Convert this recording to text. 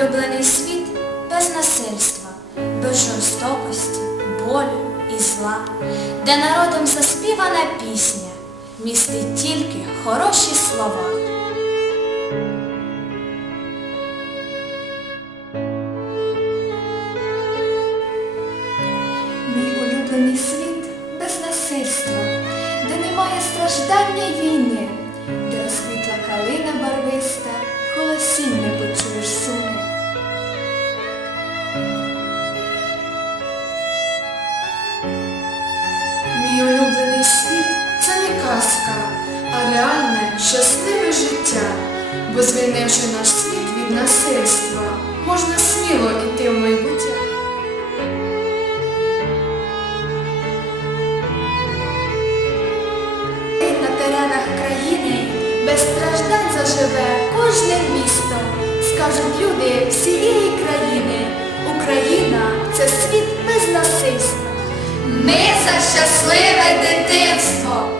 улюблений світ без насильства, без жорстокості, болю і зла, де народом заспівана пісня містить тільки хороші слова. Мій улюблений світ без насильства, де немає страждання й війни, де розквітла калина казка, а реальне щасливе життя, бо звільнивши наш світ від насильства, можна сміло йти в майбуття. На теренах країни без страждань заживе кожне місто. Скажуть люди всієї країни. Україна це світ без насильства. Ми за щасливе дитинство.